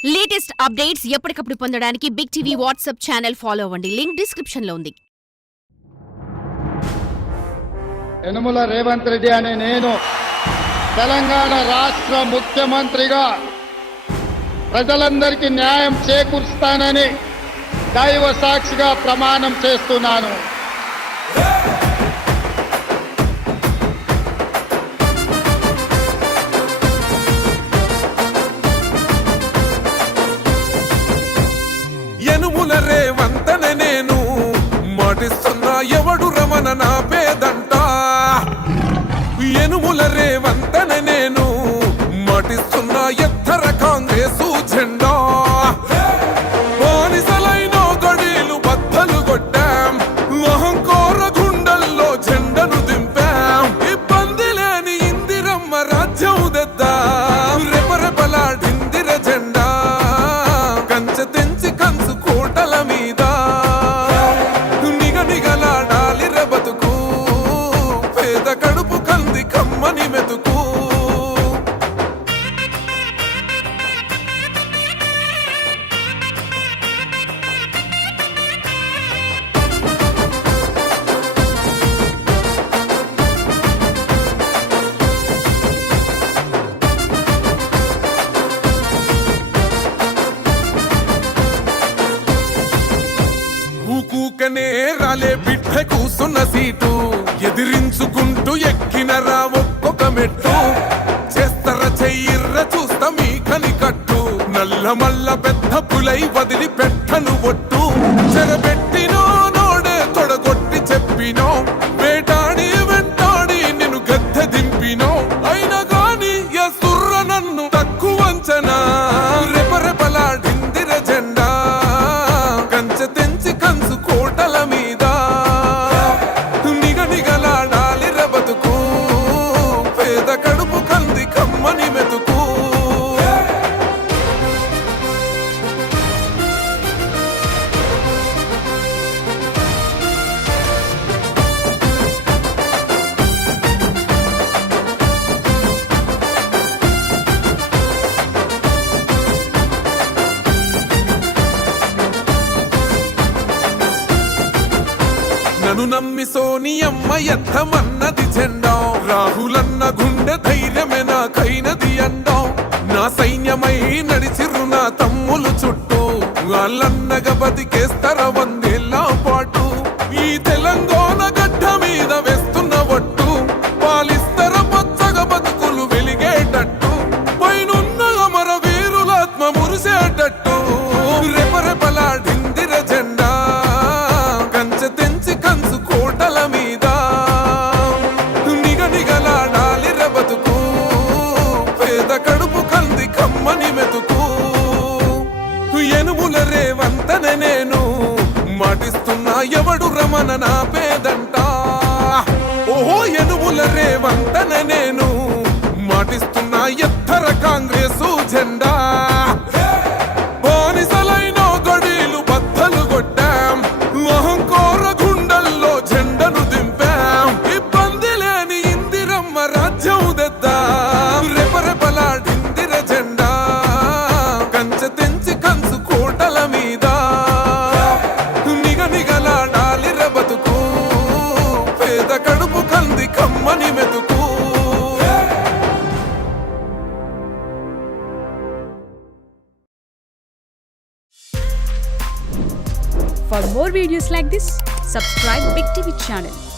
Latest updates ఎప్పటికప్పుడు పొందడానికి big TV WhatsApp channel follow అవ్వండి. లింక్ డిస్క్రిప్షన్ లో ఉంది. యనమల రేవంత్ రెడ్డి అనే నేను తెలంగాణ రాష్ట్ర ముఖ్యమంత్రిగా ప్రజలందరికీ న్యాయం చేకూరుస్తానని దైవ సాక్షిగా ప్రమాణం చేస్తున్నాను. యనమల రేవంత్ అనే నేను మాటిస్తున్నా ఎవడు రమణ నా పేదంట. యనమల రేవంత్ అనే నేను మాటిస్తున్నా ఎత్తర కాంగ్రెసు జెండా. బానిసలైన గడీలు బద్దలు కొట్టాం, అహంకార గుండెల్లో జెండను దింపాం. ఇబ్బంది లేని ఇందిరమ్మ రాజ్యం తెద్దాం. రెపరెపలాడిందిర జెండా కంచె తెంచి కంచు కోటల మీద నిగనిగలాడాలి బతుకు. పేద కడుపు కంది కమ్మని మెతుకు. ఊకూకనే రాలే బిడ్డ కూసున్న సీటు ఎదిరించుకుంటూ ఎక్కినరా ఒక్కొక్క మెట్టు. చేస్తర చెయ్యిర్ర చూస్తా మీ కని కట్టు. నల్ల మల్ల పెద్ద పులై వదిలి పెట్టను ఒట్టు. చెరబెట్టినో నోడే తొడగొట్టి చెప్పినో, వేటాడి వెంటాడి నిన్ను గద్దె దింపినో. అయినా గాని ఎసుర్ర నన్ను తక్కువంచనా. రెపరెపలాడిందిర జెండా కంచె తెంచి కంచు కోటల మీద నిగనిగలాడాలి బతుకు. పేద కడుపు కంది కమ్మని మెతుకు. నన్ను నమ్మి సోనియమ్మ ఎత్తమన్నది జెండా. రాహులన్న గుండె ధైర్యమే నాకైనది అండా. నా సైన్యమై నడిచిర్రు నా తమ్ములు చుట్టూ. వాళ్ళన్నగా బతికేస్తర వందేళ్ల పాటు. ఈ తెలంగాణ గడ్డ మీద వేస్తున్న ఒట్టు. పాలిస్తర పచ్చగా బతుకులు వెలిగేటట్టు. పైనున్న అమర వీరులాత్మ మురిసేటట్టు. రెపరెపలాడిందిర జెండా కంచె తెంచి కంచు కోటల మీద నిగనిగలాడాలి బతుకు. పేద కడుపు కంది కమ్మని మెతుకు. యనమల రేవంత్ అనే నేను మాటిస్తున్నా ఎవడు రమణ నా పేదంట. ఓహో యనమల రేవంత్ అనే నేను మాటిస్తున్నా ఎత్తర కాంగ్రెసు జెండా. బానిసలైన గడీలు బద్దలు కొట్టాం, అహంకార గుండెల్లో జెండను దింపాం. ఇబ్బంది లేని ఇందిరమ్మ రాజ్యం తెద్దాం. రెపరెపలాడిందిర జెండా కంచె తెంచి కంచు కోటల మీద నిగనిగలాడాలి బతుకు. పేద కడుపు కంది కమ్మని మెతుకు. For more videos like this, subscribe Big TV channel.